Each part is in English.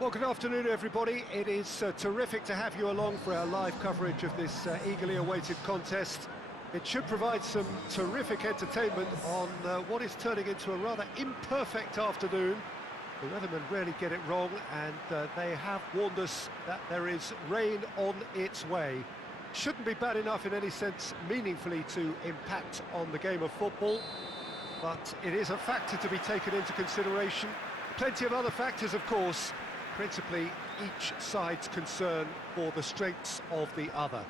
Well, good afternoon, everybody. It is terrific to have you along for our live coverage of this eagerly awaited contest. It should provide some terrific entertainment on what is turning into a rather imperfect afternoon. The weathermen rarely get it wrong, and they have warned us that there is rain on its way. Shouldn't be bad enough in any sense meaningfully to impact on the game of football, but it is a factor to be taken into consideration. Plenty of other factors, of course, principally each side's concern for the strengths of the other.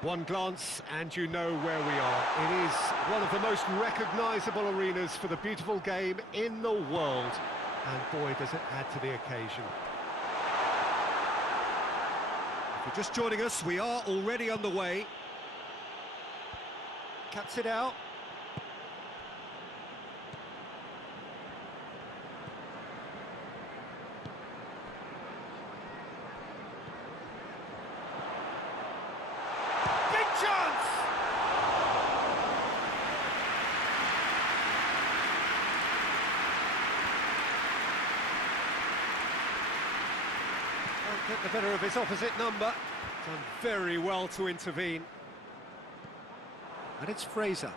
One glance and you know where we are. It is one of the most recognisable arenas for the beautiful game in the world. And boy, does it add to the occasion. If you're just joining us, we are already underway. Cuts it out. Chance! Won't get the better of his opposite number. Done very well to intervene. And it's Fraser.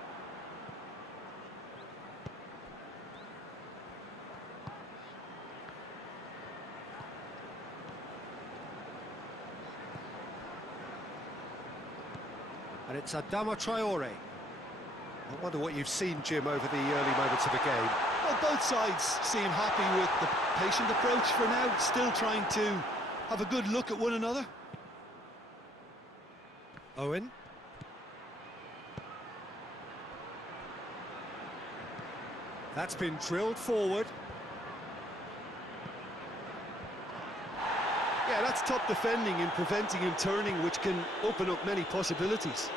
And it's Adama Traore. I wonder what you've seen, Jim, over the early moments of the game. Well, both sides seem happy with the patient approach for now, still trying to have a good look at one another. Owen. That's been drilled forward. Yeah, that's top defending and preventing him turning, which can open up many possibilities.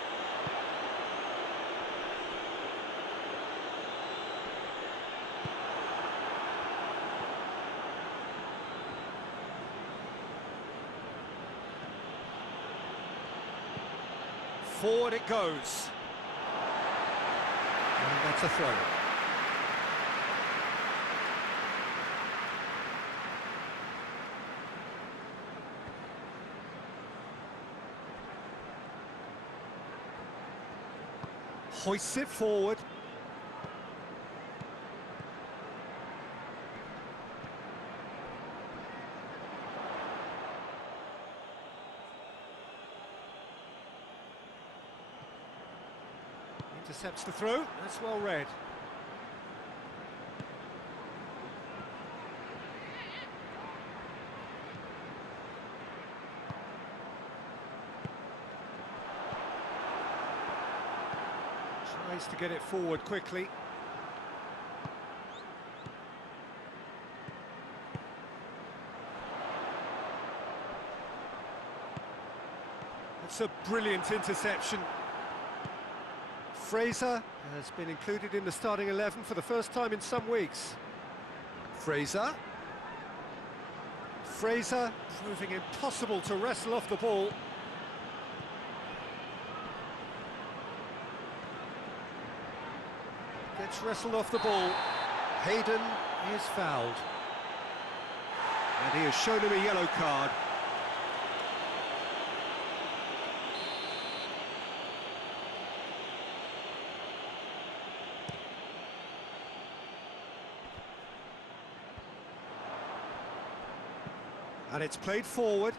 Forward it goes. And that's a throw. Hoists it forward. Intercepts the throw. That's well read. Tries to get it forward quickly. That's a brilliant interception. Fraser has been included in the starting 11 for the first time in some weeks. Fraser. Fraser proving impossible to wrestle off the ball. Gets wrestled off the ball. Hayden is fouled. And he has shown him a yellow card. And it's played forward.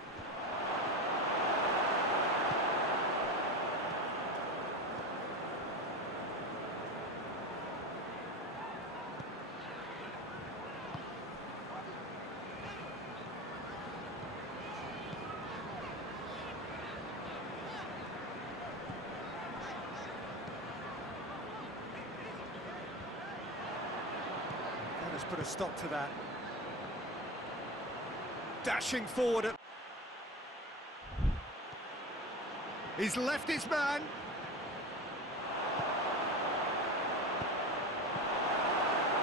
That has put a stop to that. Dashing forward. He's left his man.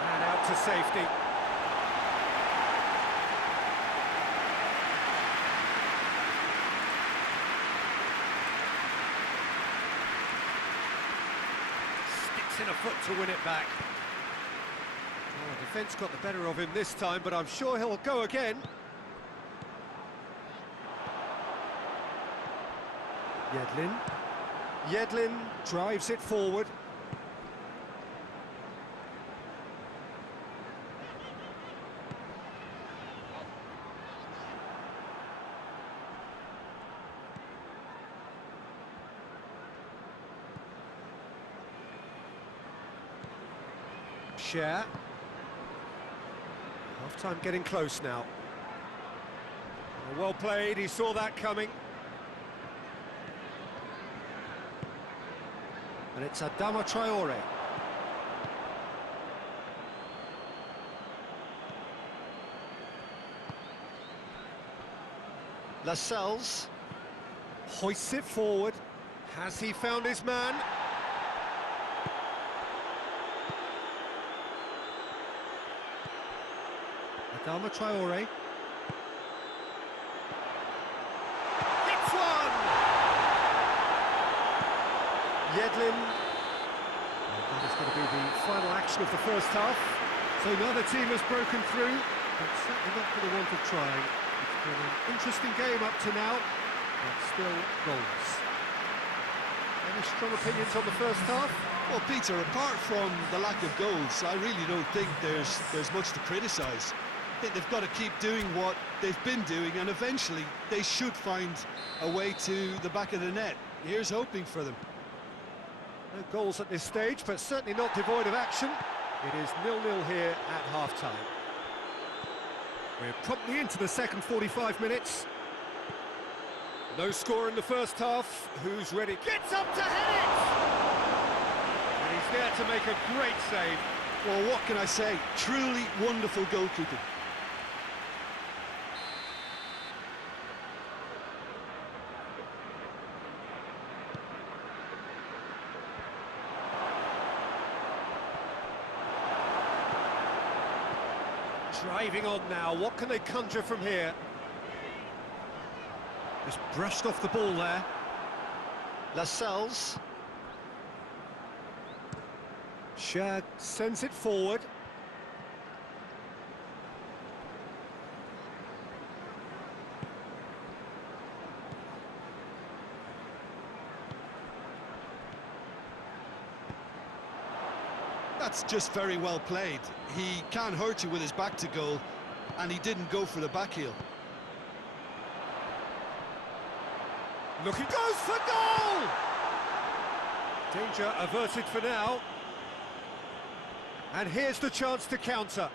And out to safety. Sticks in a foot to win it back. Oh, defence got the better of him this time, but I'm sure he'll go again. Yedlin drives it forward. Share. Half-time getting close now. Well played, he saw that coming. And it's Adama Traore. Lascelles hoists it forward. Has he found his man? Adama Traore. It's one! Yedlin. Well, that is going to be the final action of the first half. So neither team has broken through, but certainly not for the want of trying. It's been an interesting game up to now, but still goals. Any strong opinions on the first half? Well, Peter, apart from the lack of goals, I really don't think there's much to criticise. I think they've got to keep doing what they've been doing, and eventually they should find a way to the back of the net. Here's hoping for them. No goals at this stage, but certainly not devoid of action. It is 0-0 here at half-time. We're promptly into the second 45 minutes. No score in the first half. Who's ready? Gets up to head it! And he's there to make a great save. Well, what can I say? Truly wonderful goalkeeping. Driving on now, what can they conjure from here? Just brushed off the ball there. Lascelles. Shag sends it forward. That's just very well played. He can't hurt you with his back to goal, and he didn't go for the back heel. Look, he goes for goal! Danger averted for now. And here's the chance to counter.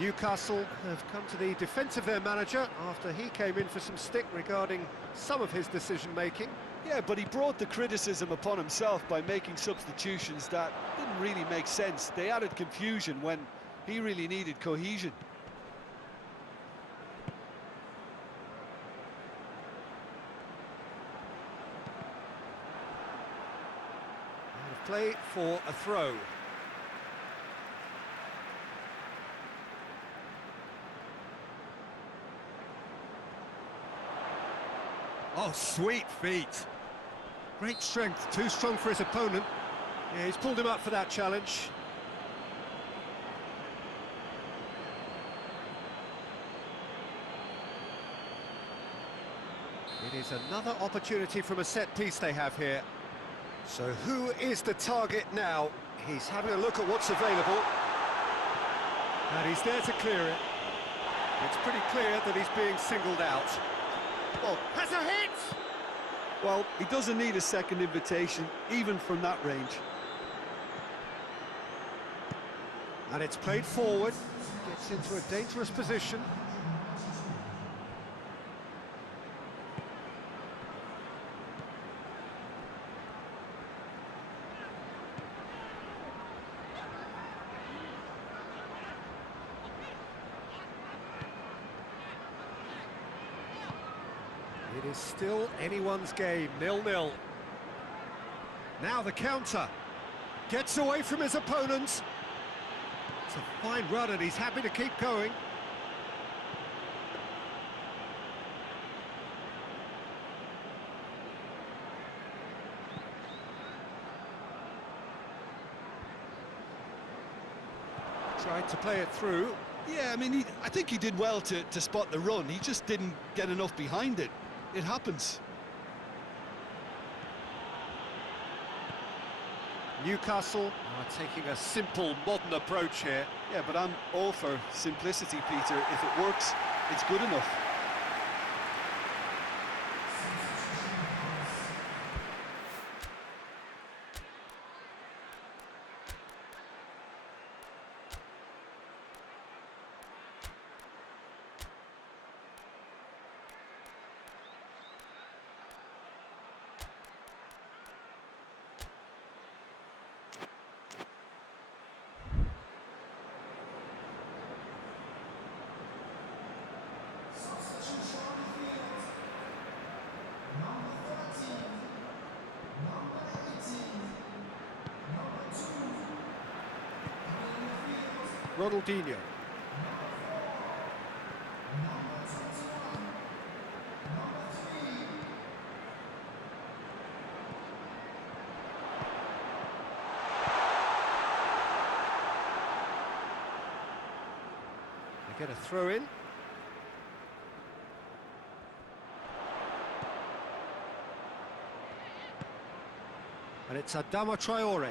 Newcastle have come to the defence of their manager after he came in for some stick regarding some of his decision-making. Yeah, but he brought the criticism upon himself by making substitutions that didn't really make sense. They added confusion when he really needed cohesion. Play for a throw. Oh, sweet feet. Great strength, too strong for his opponent. Yeah, he's pulled him up for that challenge. It is another opportunity from a set piece they have here. So who is the target now? He's having a look at what's available. And he's there to clear it. It's pretty clear that he's being singled out. Oh, has a hit! Well, he doesn't need a second invitation, even from that range. And it's played forward. Gets into a dangerous position. It is still anyone's game, 0-0. Now the counter. Gets away from his opponents. It's a fine run and he's happy to keep going. Tried to play it through. Yeah, I mean, I think he did well to spot the run. He just didn't get enough behind it. It happens. Newcastle are taking a simple, modern approach here. Yeah, but I'm all for simplicity, Peter. If it works, it's good enough. Ronaldinho. They get a throw in. And it's Adama Traore.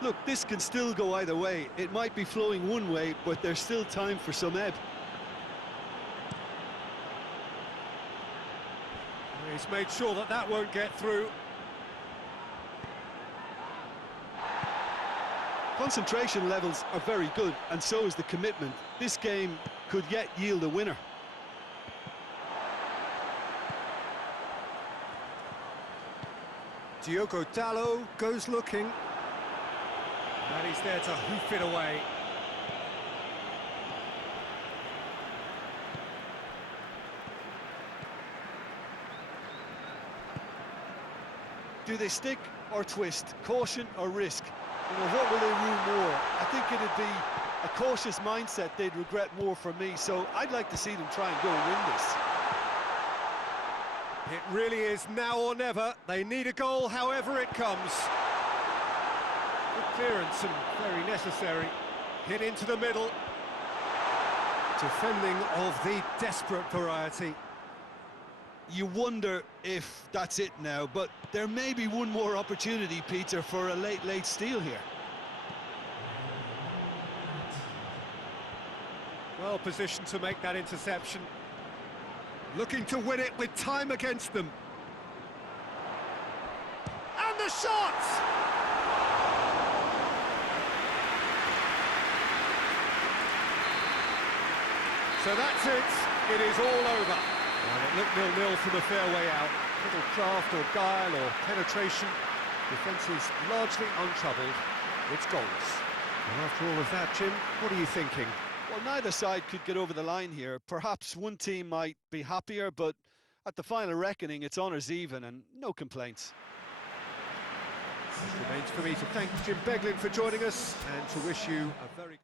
Look, this can still go either way. It might be flowing one way, but there's still time for some ebb. He's made sure that that won't get through. Concentration levels are very good, and so is the commitment. This game could yet yield a winner. Diogo Dalot goes looking. And he's there to hoof it away. Do they stick or twist? Caution or risk? You know, what will they rule more? I think it'd be a cautious mindset they'd regret more for me, so I'd like to see them try and go and win this. It really is now or never. They need a goal however it comes. Good clearance and very necessary. Hit into the middle. Defending of the desperate variety. You wonder if that's it now, but there may be one more opportunity, Peter, for a late steal here. Well positioned to make that interception. Looking to win it with time against them. And the shot! So that's it. It is all over. And it looked 0-0 from a fair way out. Little craft or guile or penetration. Defence is largely untroubled. It's goals. And after all of that, Jim, what are you thinking? Well, neither side could get over the line here. Perhaps one team might be happier, but at the final reckoning, it's honours even and no complaints. It remains for me to thank Jim Beglin for joining us and to wish you a very...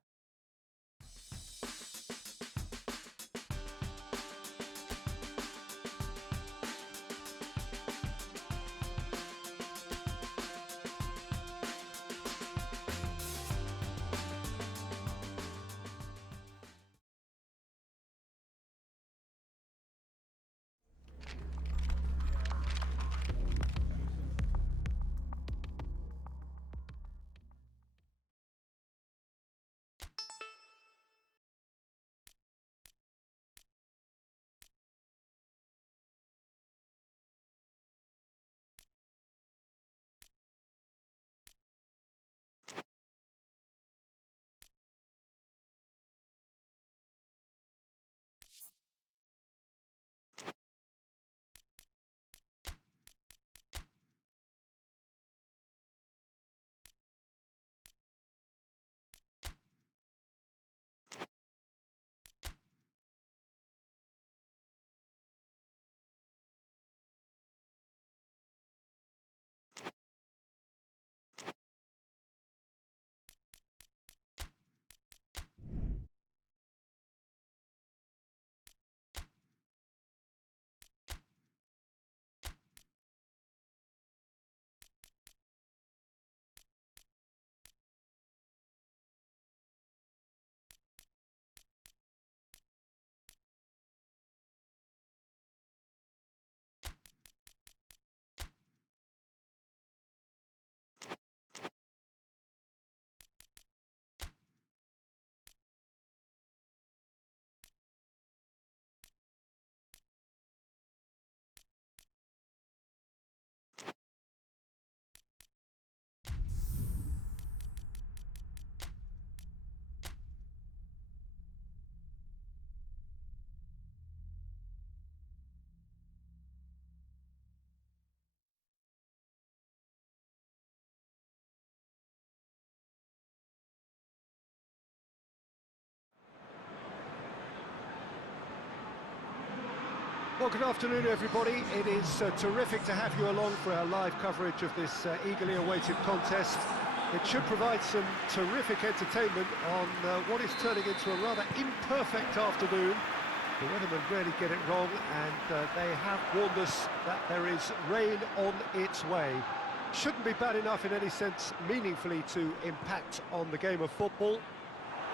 Well, good afternoon, everybody. It is terrific to have you along for our live coverage of this eagerly awaited contest. It should provide some terrific entertainment on what is turning into a rather imperfect afternoon. The weathermen rarely get it wrong, and they have warned us that there is rain on its way. Shouldn't be bad enough in any sense meaningfully to impact on the game of football,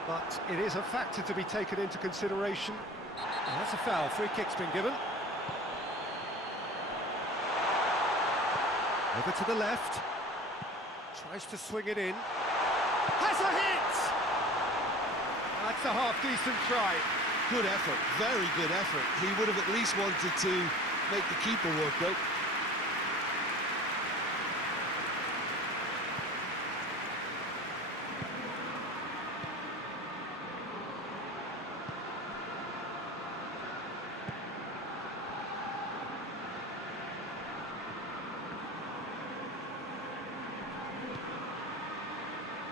but it is a factor to be taken into consideration. And that's a foul. Free kick's been given. Over to the left. Tries to swing it in. Has a hit! That's a half-decent try. Good effort, very good effort. He would have at least wanted to make the keeper work, though.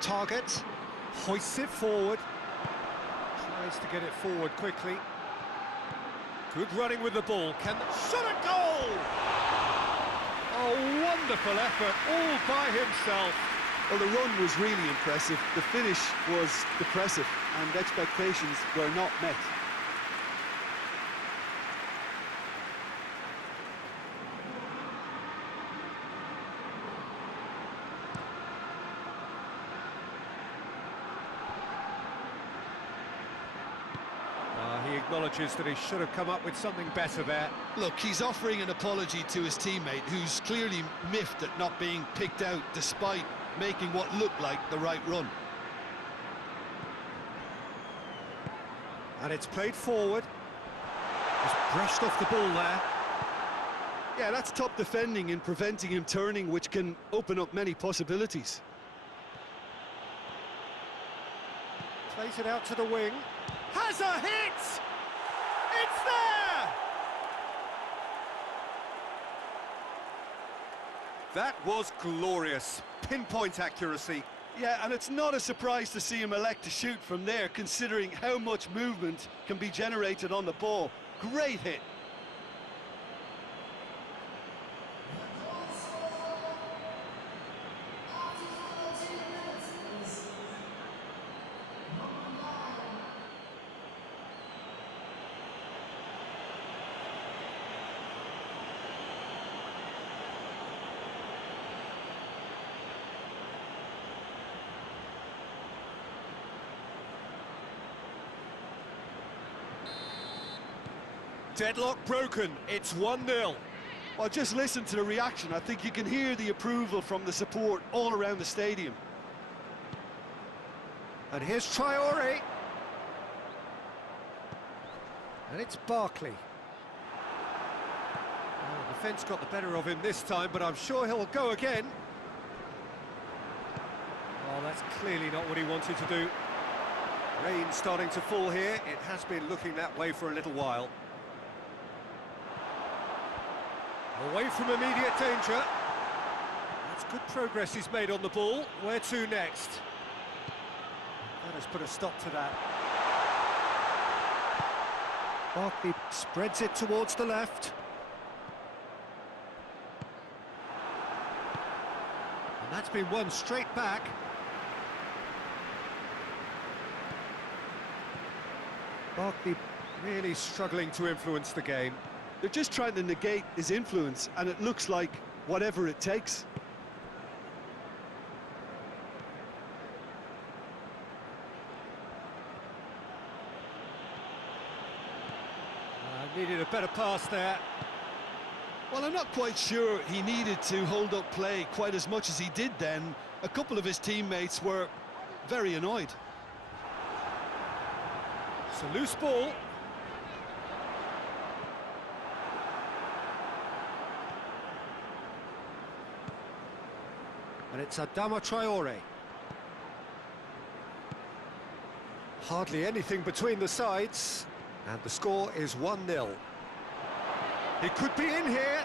Target, hoists it forward, tries to get it forward quickly. Good running with the ball, shot a goal! Oh, wonderful effort, all by himself. Well, the run was really impressive, the finish was depressive, and expectations were not met. He acknowledges that he should have come up with something better there. Look, he's offering an apology to his teammate, who's clearly miffed at not being picked out despite making what looked like the right run. And it's played forward. Just brushed off the ball there. Yeah, that's top defending and preventing him turning, which can open up many possibilities. Plays it out to the wing. Has a hit! It's there! That was glorious. Pinpoint accuracy. Yeah, and it's not a surprise to see him elect to shoot from there, considering how much movement can be generated on the ball. Great hit. Deadlock broken, it's 1-0. Well, just listen to the reaction. I think you can hear the approval from the support all around the stadium. And here's Traore. And it's Barkley. Oh, the defence got the better of him this time, but I'm sure he'll go again. Oh, that's clearly not what he wanted to do. Rain starting to fall here. It has been looking that way for a little while. Away from immediate danger. That's good progress he's made on the ball. Where to next? That has put a stop to that. Barkley spreads it towards the left. And that's been won straight back. Barkley really struggling to influence the game. They're just trying to negate his influence, and it looks like whatever it takes. Needed a better pass there. Well, I'm not quite sure he needed to hold up play quite as much as he did then. A couple of his teammates were very annoyed. It's a loose ball. And it's Adama Traore. Hardly anything between the sides, and the score is 1-0. He could be in here.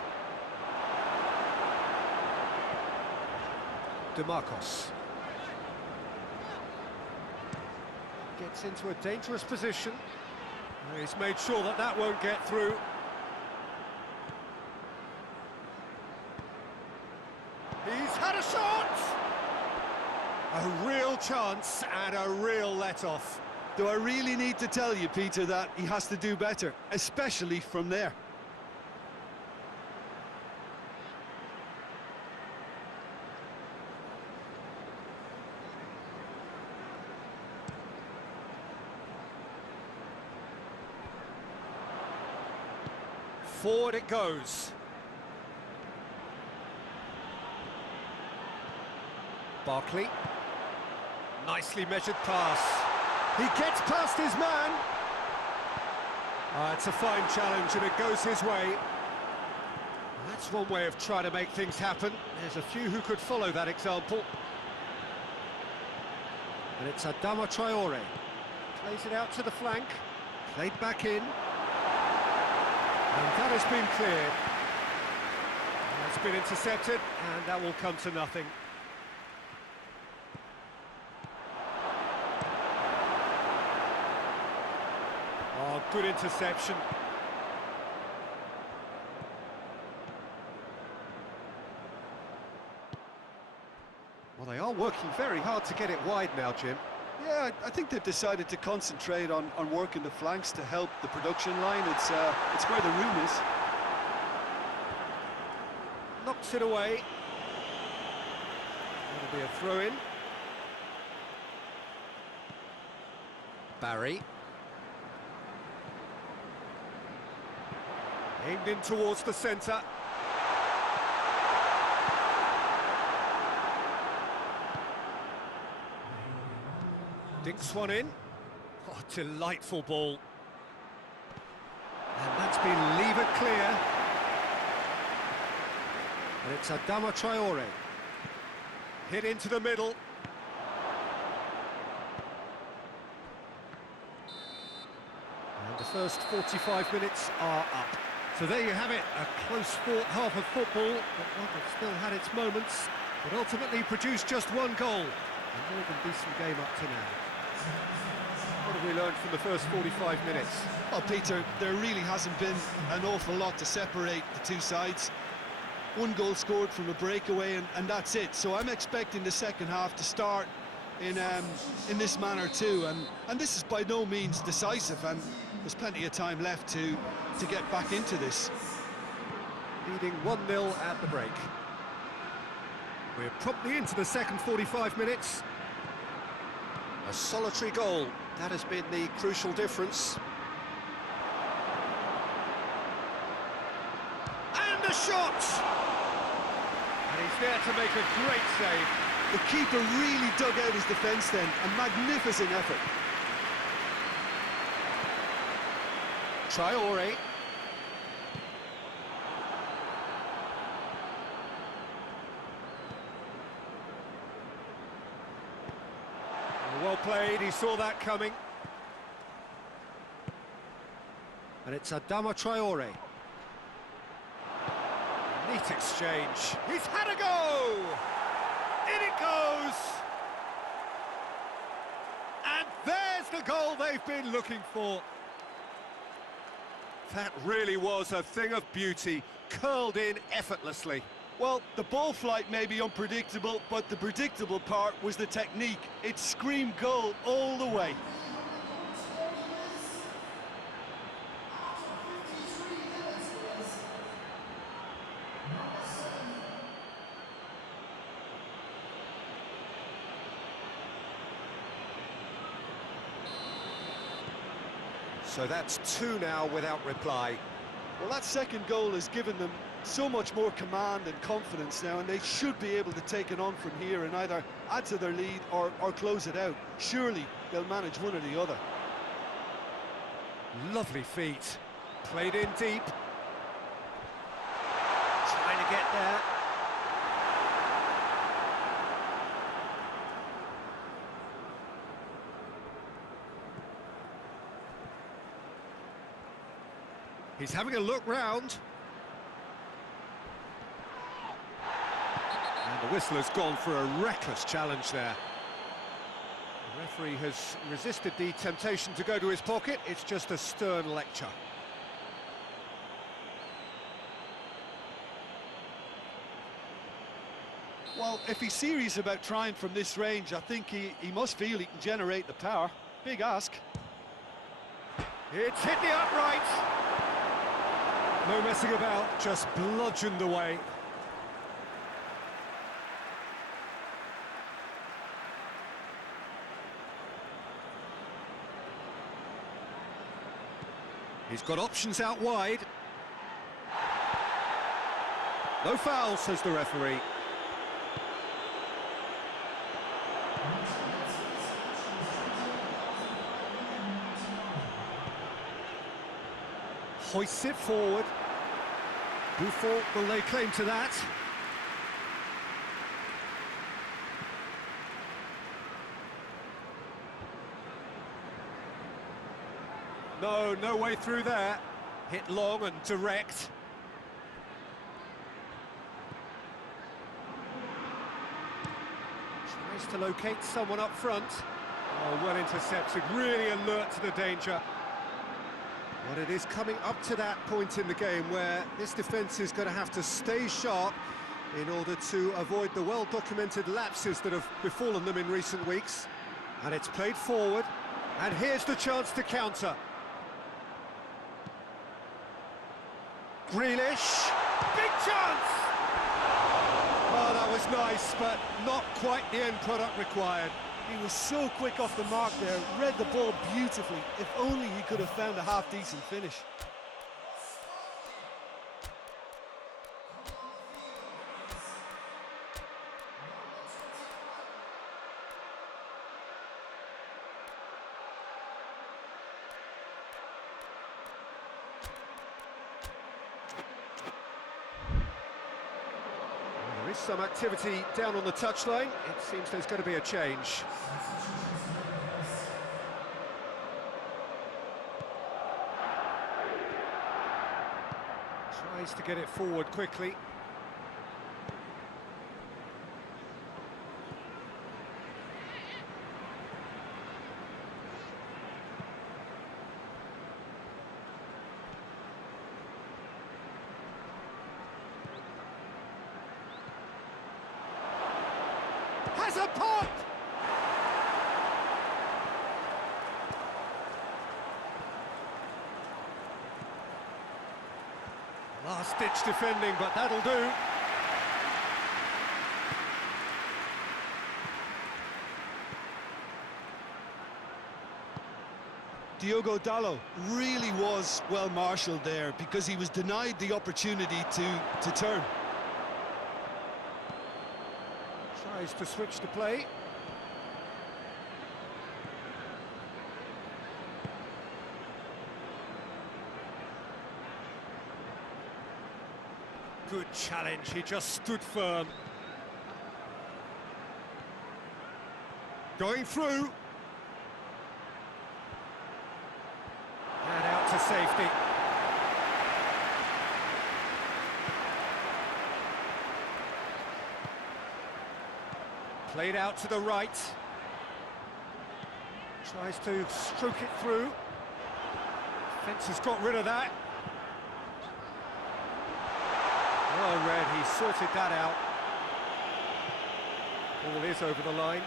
DeMarcos. Gets into a dangerous position. And he's made sure that that won't get through. shot! A real chance and a real let-off. Do I really need to tell you, Peter, that he has to do better, especially from there? Forward it goes. Barkley. Nicely measured pass. He gets past his man. It's a fine challenge and it goes his way. That's one way of trying to make things happen. There's a few who could follow that example. And it's Adama Traore. Plays it out to the flank. Played back in. And that has been cleared. It's been intercepted, and that will come to nothing. Oh, good interception. Well, they are working very hard to get it wide now, Jim. Yeah, I think they've decided to concentrate on working the flanks to help the production line. It's where the room is. Knocks it away. That'll be a throw-in. Barry. Aimed in towards the centre. Dinks one in. Oh, delightful ball. And that's been levered clear. And it's Adama Traore. Hit into the middle. And the first 45 minutes are up. So there you have it, a close-fought half of football, but one that still had its moments, but ultimately produced just one goal. A more than decent game up to now. What have we learned from the first 45 minutes? Well, Peter, there really hasn't been an awful lot to separate the two sides. One goal scored from a breakaway, and that's it. So I'm expecting the second half to start in this manner too. And this is by no means decisive, and there's plenty of time left to get back into this. Leading 1-0 at the break. We're promptly into the second 45 minutes. A solitary goal, that has been the crucial difference. And a shot! And he's there to make a great save. The keeper really dug out his defence then, a magnificent effort. Traore. Well played, he saw that coming. And it's Adama Traore. Neat exchange. He's had a go! In it goes! And there's the goal they've been looking for. That really was a thing of beauty, curled in effortlessly. Well, the ball flight may be unpredictable, but the predictable part was the technique. It screamed goal all the way. So that's two now without reply. Well, that second goal has given them so much more command and confidence now, and they should be able to take it on from here and either add to their lead or close it out. Surely they'll manage one or the other. Lovely feet. Played in deep. Trying to get there. He's having a look round. And the whistle has gone for a reckless challenge there. The referee has resisted the temptation to go to his pocket. It's just a stern lecture. Well, if he's serious about trying from this range, I think he must feel he can generate the power. Big ask. It's hit the upright. No messing about, just bludgeoned away. He's got options out wide. No foul, says the referee. Hoists it forward. Who fault will they claim to that? No way through there. Hit long and direct. Tries to locate someone up front. Oh, well intercepted, really alert to the danger. But it is coming up to that point in the game where this defence is going to have to stay sharp in order to avoid the well-documented lapses that have befallen them in recent weeks. And it's played forward, and here's the chance to counter. Grealish, big chance! Oh, that was nice, but not quite the end product required. He was so quick off the mark there, read the ball beautifully. If only he could have found a half-decent finish. There is some activity down on the touchline. It seems there's going to be a change. Tries to get it forward quickly. Has a pop! Last-ditch defending, but that'll do. Diogo Dalot really was well marshalled there because he was denied the opportunity to turn. Tries to switch the play. Good challenge, he just stood firm. Going through. And out to safety. Played out to the right. Tries to stroke it through. Fence has got rid of that. Well read, he sorted that out. Ball is over the line.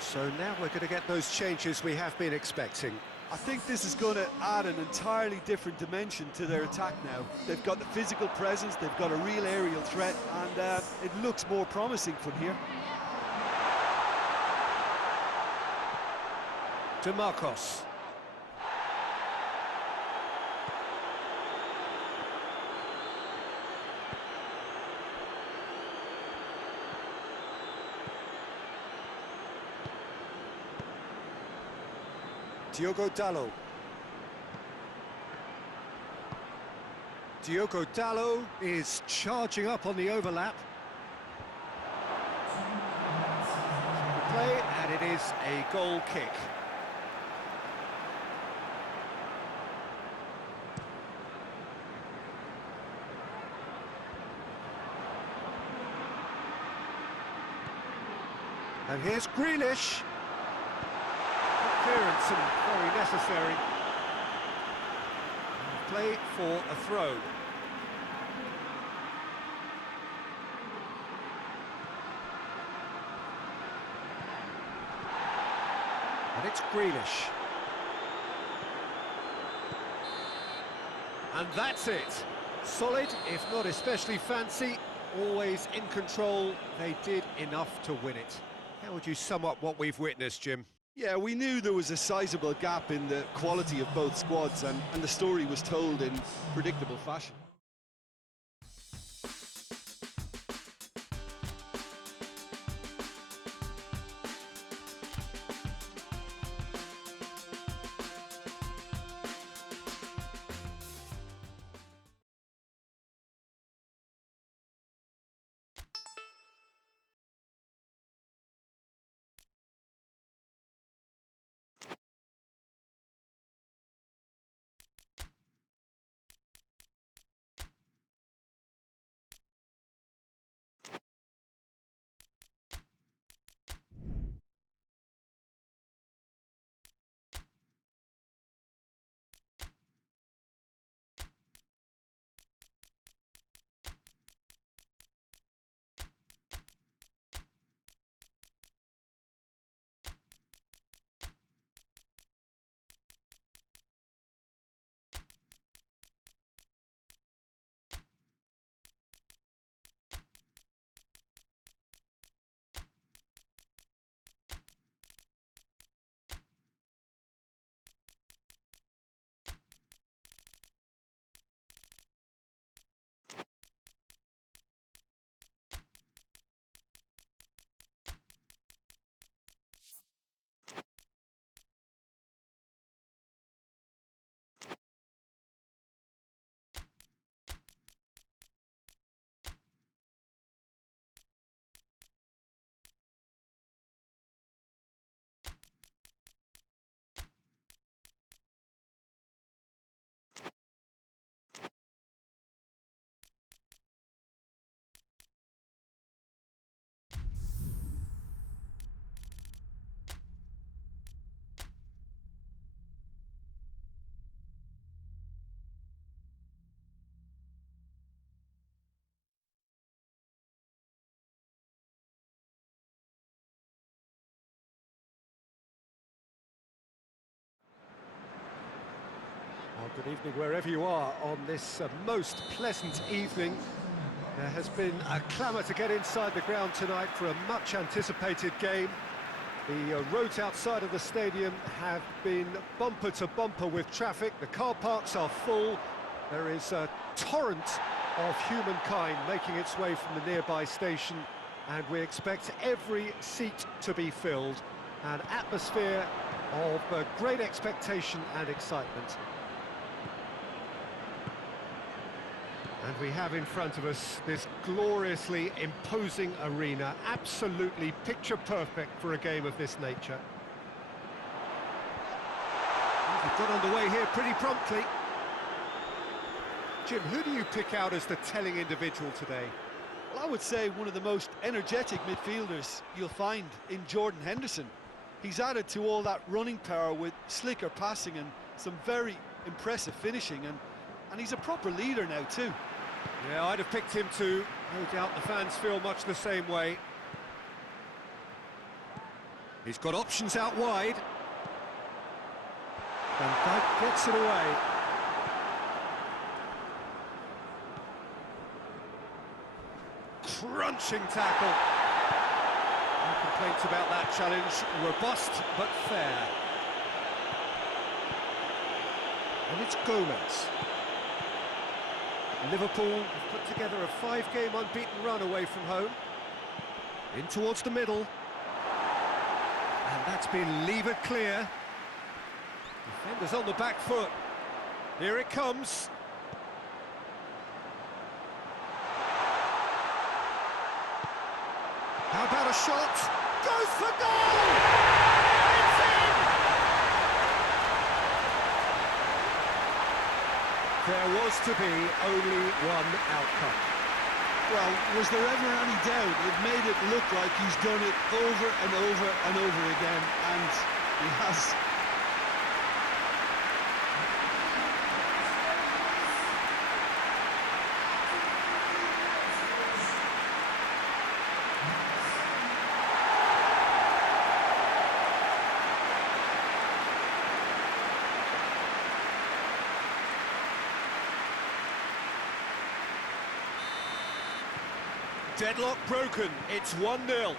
So now we're going to get those changes we have been expecting. I think this is going to add an entirely different dimension to their attack now. They've got the physical presence, they've got a real aerial threat, and it looks more promising from here. To Marcos. Diogo Dalot. Diogo Dalot is charging up on the overlap. Play, and it is a goal kick. And here's Grealish. Clearance and very necessary. Play for a throw. And it's Grealish. And that's it. Solid, if not especially fancy, always in control. They did enough to win it. How would you sum up what we've witnessed, Jim? Yeah, we knew there was a sizable gap in the quality of both squads, and the story was told in predictable fashion. Well, good evening wherever you are on this most pleasant evening. There has been a clamour to get inside the ground tonight for a much anticipated game. The roads outside of the stadium have been bumper to bumper with traffic. The car parks are full. There is a torrent of humankind making its way from the nearby station, and we expect every seat to be filled. An atmosphere of great expectation and excitement. And we have in front of us this gloriously imposing arena, absolutely picture perfect for a game of this nature. We've got underway here pretty promptly. Jim, who do you pick out as the telling individual today? Well, I would say one of the most energetic midfielders you'll find in Jordan Henderson. He's added to all that running power with slicker passing and some very impressive finishing, and he's a proper leader now too. Yeah, I'd have picked him too. No doubt the fans feel much the same way. He's got options out wide. Van Dijk gets it away. Crunching tackle. No complaints about that challenge. Robust but fair. And it's Gomez. Liverpool have put together a 5-game unbeaten run away from home. In towards the middle. And that's been levered clear. Defenders on the back foot. Here it comes. How about a shot? Goes for goal! It's in! There was to be only one outcome. Well, was there ever any doubt? It made it look like he's done it over and over and over again, and he has. Deadlock broken, it's 1-0.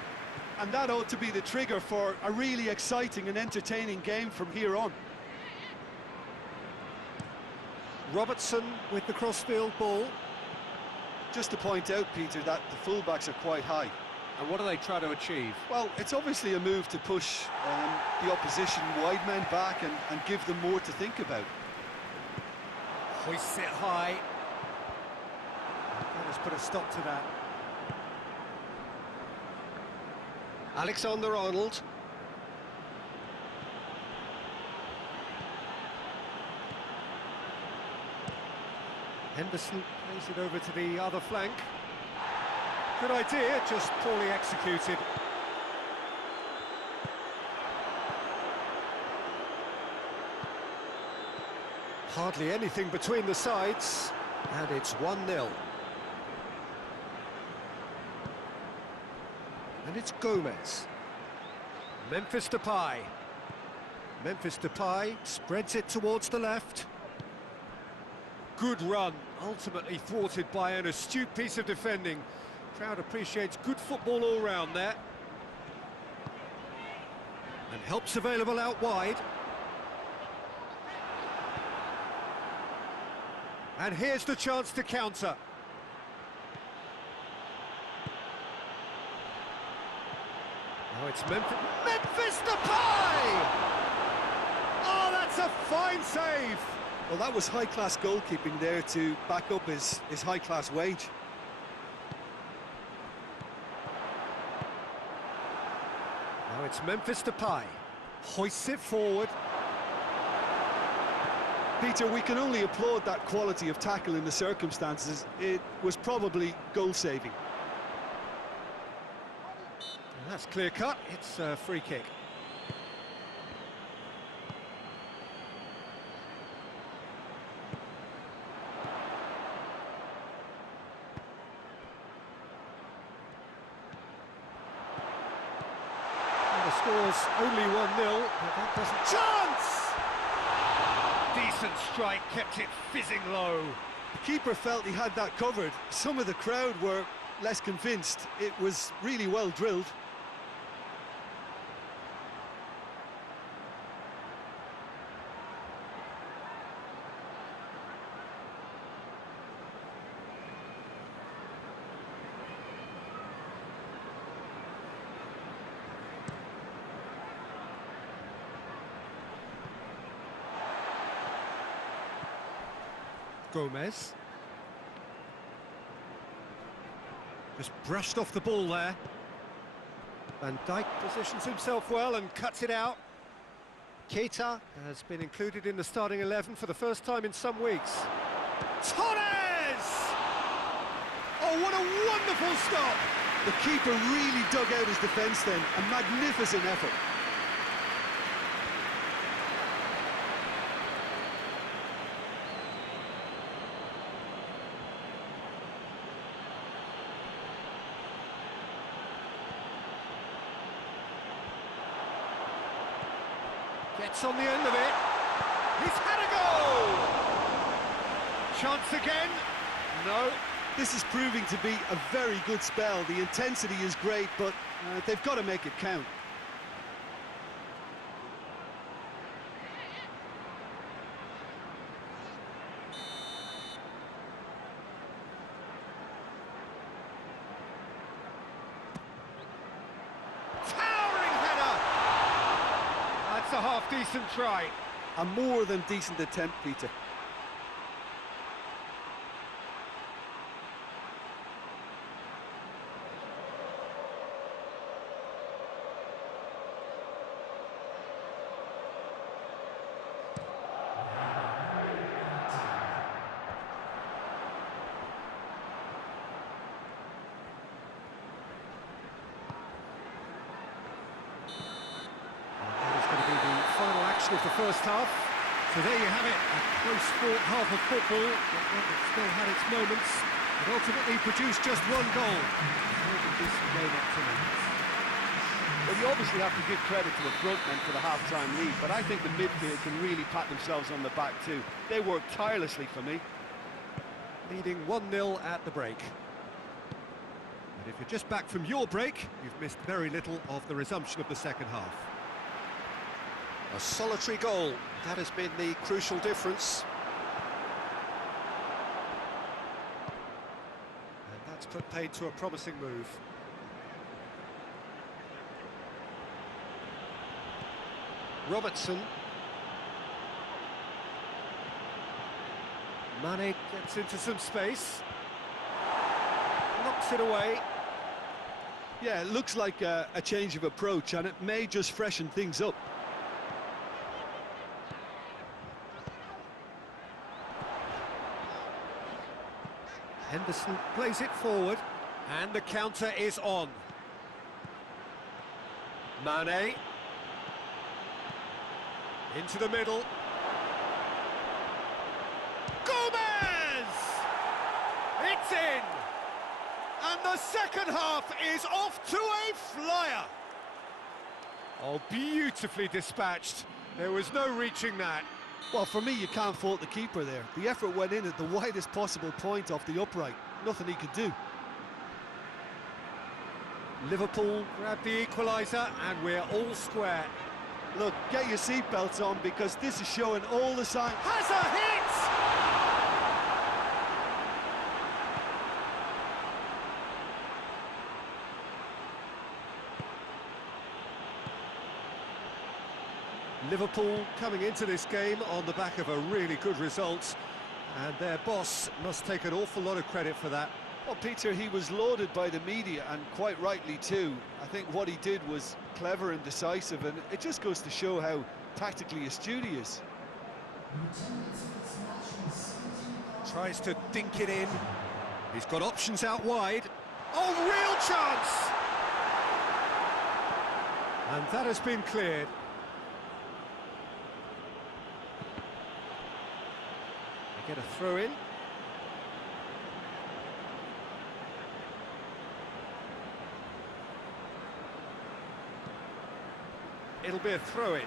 And that ought to be the trigger for a really exciting and entertaining game from here on. Robertson with the crossfield ball. Just to point out, Peter, that the fullbacks are quite high. And what do they try to achieve? Well, it's obviously a move to push the opposition wide men back and give them more to think about. Hoists it high. That has put a stop to that. Alexander-Arnold. Henderson plays it over to the other flank. Good idea, just poorly executed. Hardly anything between the sides, and it's 1-0. And it's Gomez. Memphis Depay. Memphis Depay spreads it towards the left. Good run, ultimately thwarted by an astute piece of defending. Crowd appreciates good football all round there. And help's available out wide. And here's the chance to counter. Now it's Memphis Depay! Oh, that's a fine save! Well, that was high-class goalkeeping there to back up his high-class wage. Now it's Memphis Depay. Hoists it forward. Peter, we can only applaud that quality of tackle in the circumstances. It was probably goal-saving. That's clear-cut. It's a free kick. And the score's only 1-0, but that doesn't... Chance! Decent strike, kept it fizzing low. The keeper felt he had that covered. Some of the crowd were less convinced. It was really well drilled. Gomez. Just brushed off the ball there. Van Dijk positions himself well and cuts it out. Keita has been included in the starting 11 for the first time in some weeks. Torres! Oh, what a wonderful stop! The keeper really dug out his defence then. A magnificent effort. Gets on the end of it. He's had a goal! Chance again? No. This is proving to be a very good spell. The intensity is great, but they've got to make it count. Towering header! That's a half-decent try. A more than decent attempt, Peter. Final action of the first half. So there you have it, a close-fought half of football, but one that still had its moments, but ultimately produced just one goal. Decent game up to me. Well, you obviously have to give credit to the front men for the half-time lead, but I think the midfield can really pat themselves on the back too. They worked tirelessly for me. Leading 1-0 at the break. And if you're just back from your break, you've missed very little of the resumption of the second half. A solitary goal, that has been the crucial difference. And that's put paid to a promising move. Robertson. Mane gets into some space. Knocks it away. Yeah, it looks like a change of approach, and it may just freshen things up. Henderson plays it forward, and the counter is on. Mane. Into the middle. Gomez! It's in! And the second half is off to a flyer! Oh, beautifully dispatched. There was no reaching that. Well, for me, you can't fault the keeper there. The effort went in at the widest possible point off the upright. Nothing he could do. Liverpool grab the equaliser, and we're all square. Look, get your seatbelts on, because this is showing all the signs. Has a hit! Liverpool coming into this game on the back of a really good result, and their boss must take an awful lot of credit for that. Well, Peter, he was lauded by the media, and quite rightly too. I think what he did was clever and decisive, and it just goes to show how tactically astute he is. Tries to dink it in. He's got options out wide. Oh, real chance! And that has been cleared. They get a throw in. It'll be a throw-in.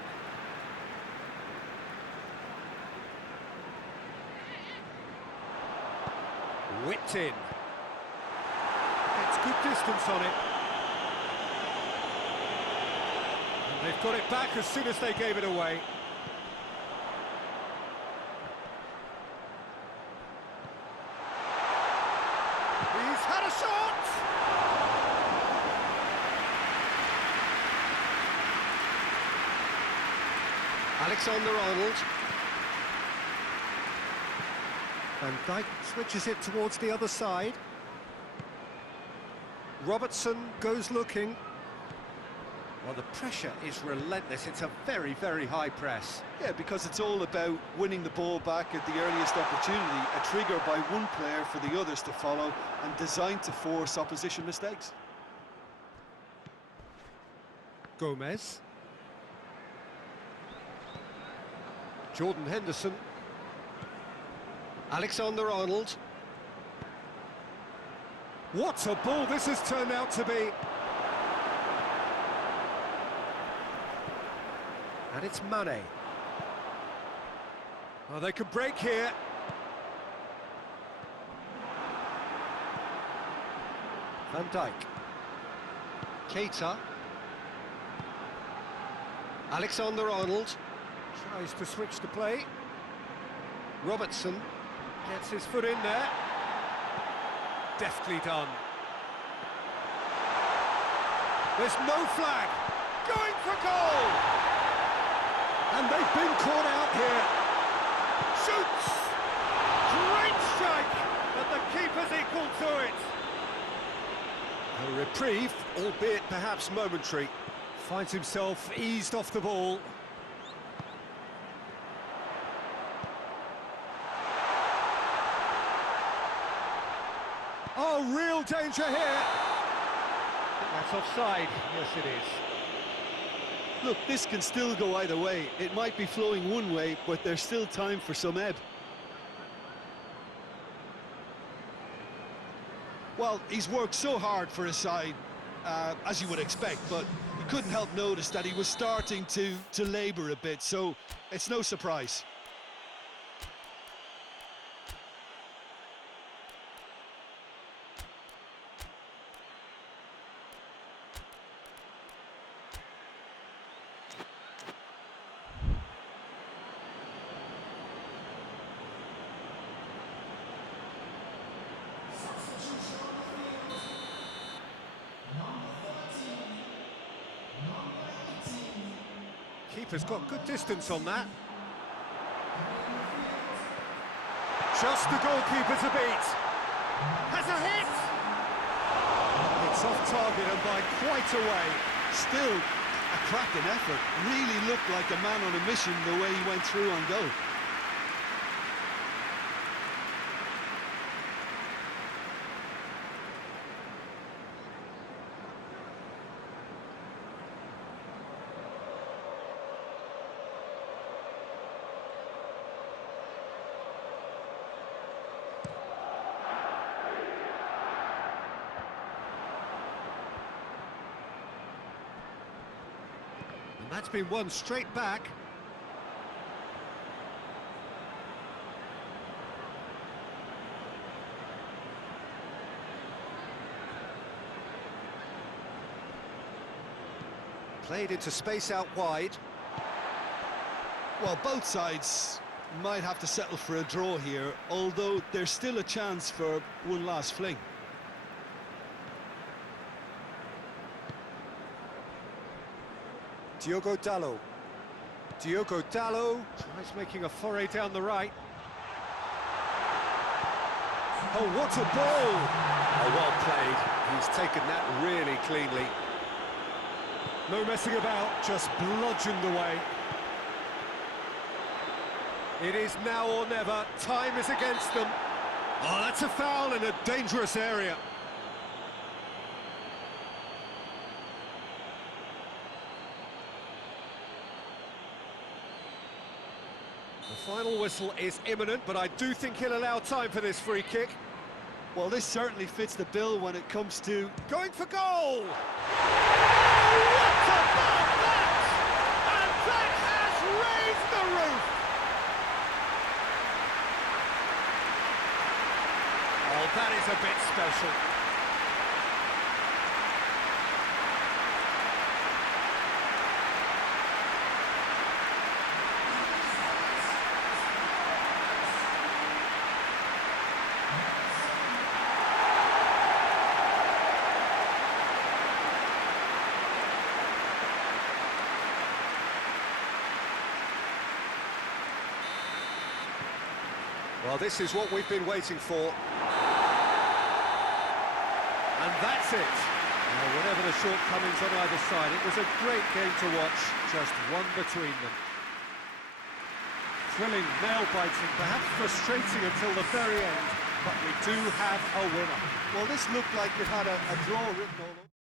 Whipped in. Gets good distance on it. And they've got it back as soon as they gave it away. He's had a shot! Alexander-Arnold. Van Dijk switches it towards the other side. Robertson goes looking. Well, the pressure is relentless. It's a very, very high press. Yeah, because it's all about winning the ball back at the earliest opportunity, a trigger by one player for the others to follow, and designed to force opposition mistakes. Gomez. Jordan Henderson. Alexander-Arnold. What a ball this has turned out to be. And it's Mane. Oh, they could break here. Van Dijk. Keita. Alexander-Arnold tries to switch the play. Robertson gets his foot in there. Deftly done. There's no flag. Going for goal! And they've been caught out here. Shoots! Great strike! But the keeper's equal to it. A reprieve, albeit perhaps momentary. Finds himself eased off the ball. Oh, real danger here. That's offside. Yes, it is. Look, this can still go either way. It might be flowing one way, but there's still time for some ebb. Well, he's worked so hard for his side, as you would expect, but you couldn't help notice that he was starting to labour a bit, so it's no surprise. Keeper's got good distance on that. Just the goalkeeper to beat. Has a hit! It's off target and by quite a way. Still a cracking effort. Really looked like a man on a mission the way he went through on goal. And that's been won straight back. Played into space out wide. Well, both sides might have to settle for a draw here, although there's still a chance for one last fling. Diogo Dalot. Diogo Dalot tries making a foray down the right. Oh, what a ball! Oh, well played. He's taken that really cleanly. No messing about, just bludgeoned away. It is now or never. Time is against them. Oh, that's a foul in a dangerous area. The final whistle is imminent, but I do think he'll allow time for this free kick. Well, this certainly fits the bill when it comes to going for goal! What about that? And that has raised the roof! Oh, that is a bit special. Well, this is what we've been waiting for. And that's it. Now, whatever the shortcomings on either side, it was a great game to watch, just one between them. Thrilling, nail-biting, perhaps frustrating until the very end, but we do have a winner. well, this looked like it had a draw written all over.